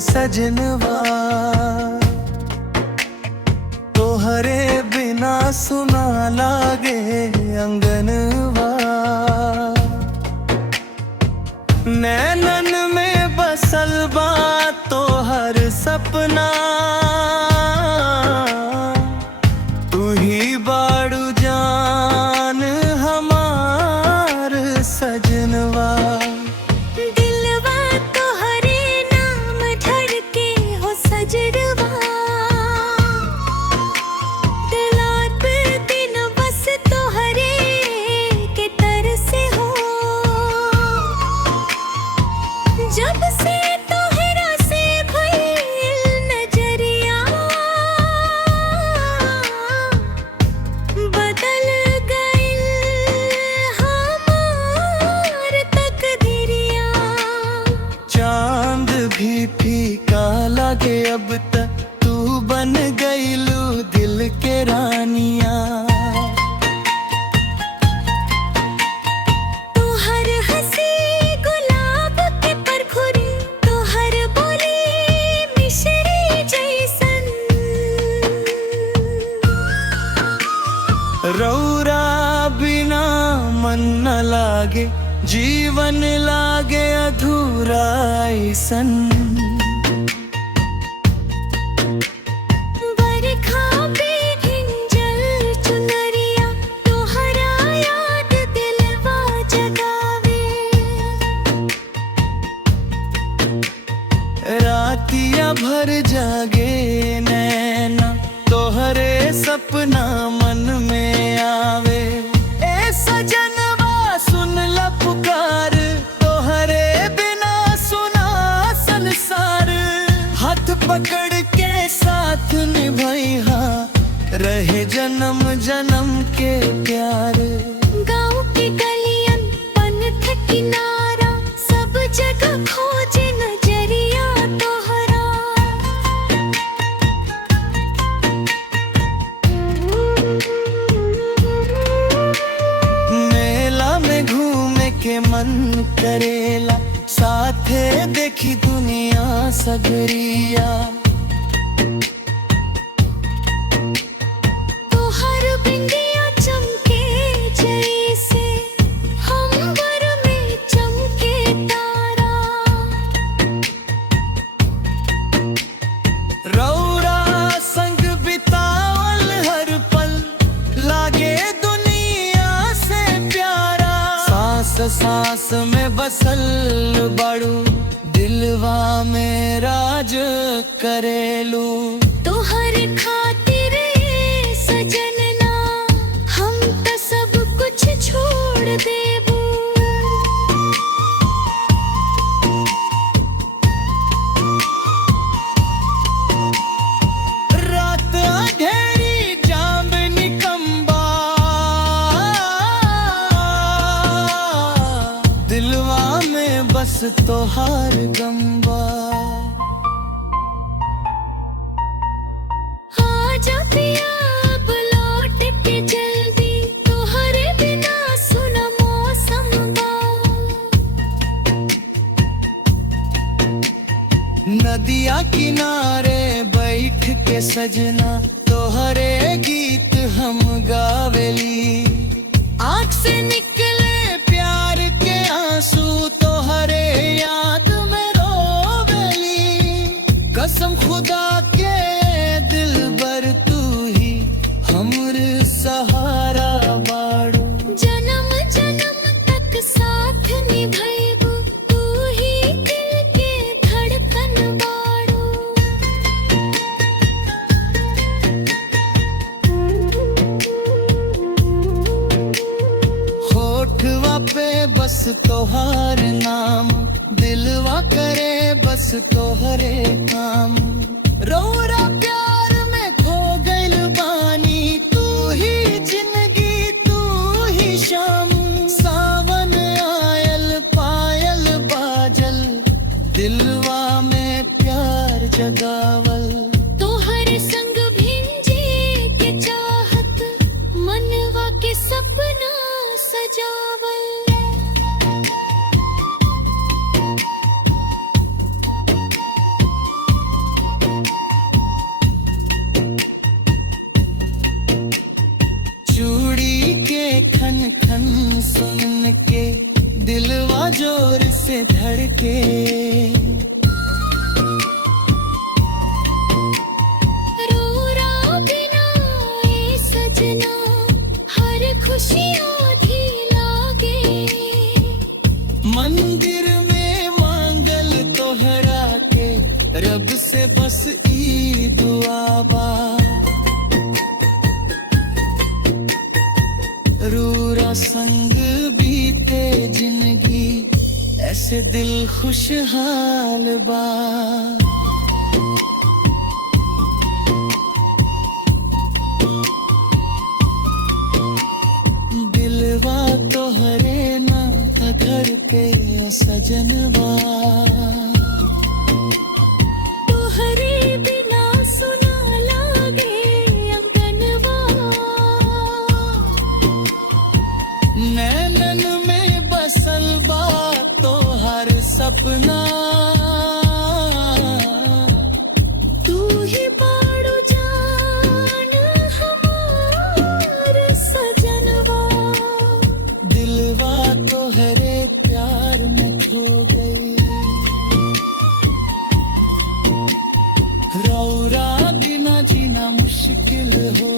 सजनवा, तोहरे बिना सुना लागे अंगनवा। नैनन में बसल बा तोहर सपना, तू ही बाड़ू जान हमार सजनवा। दिलवा तोहरे नाम धड़के हो सजनवा, दिलात दिन बस तोहरे के तरसे हो। जब से तोहरा से भइल नजरिया, बदल गइल हमार तकदीरिया। चांद भी फीका लागे अब तक, तू बन गईलू दिल के रानिया। तोहर हंसी गुलाब के परखुरी, तोहर बोली मिश्री जैसन। रौरा बिना मन न लागे, जीवन लागे अधूरा ऐसन। बरखा पे भिंजल चुनरिया, तोहरा याद दिलवा जगावे। रातिया भर जागे नैना, तोहरे सपना मन में आवे। ए सजनवा सुन ल पुकार, तोहरे बिना सुना संसार। हाथ पकड़ के साथ निभाइहा, रहे जन्म जन्म के प्यार। गाँव के गलियन पनथ किनारा, सब जगह खोजे नजरिया तोहरा। मेला में घूमे के मन करेला, साथे देखी दुनिया सगरिया। तोहर बिंदिया चमके जैसे अंबर में चमके तारा। रौरा संग बितावल हर पल लागे दुनिया से प्यारा। सांस सांस में बसल बाड़ू, दिलवा में राज करेलू। तोहर खातिर ये सजनना, हम तो सब कुछ छोड़ देबू। रात अंधेरी जाम निकम्बा, दिलवा में बस तोहार गम्बा। आजा पिया अब लौट के जल्दी, तोहरे बिना सुना मौसम बा। नदिया किनारे बैठ के सजना, तोहरे गीत हम गावेली। आँख से निकले प्यार के आंसू, तोहरे याद में रोवेली। कसम खुदा के दिल बर, तू ही हमर सहारा बाड़ू। जन्म जन्म तक साथ निभाएबू, तू ही दिल के धड़कन बाड़ू। होठवा पे बस तोहार नाम, दिलवा करे बस तोहरे काम। रौरा प्यार में खो गइल बानी, तू ही जिंदगी तू ही शाम। सावन आयल पायल बाजल, दिलवा में प्यार जगावल। तोहर संग भिंजे के चाहत, मनवा के सपना सजावल। के रोरा बिना ए सजना हर खुशी आधी लागे मंदिर में मांगल तोहरा के रब से बस ई दुआ बा रूरा संग बीते जिंदगी ऐसे दिल खुशहाल बा दिलवा तोहरे ना घर के सजनवा तोहरे बिना सुना लागे अंगनवा नैनन में बसल बा तोहर सपना तू ही बाड़ू जान हमार सजनवा दिलवा तोहरे प्यार में खो गई रौरा बिना जीना मुश्किल हो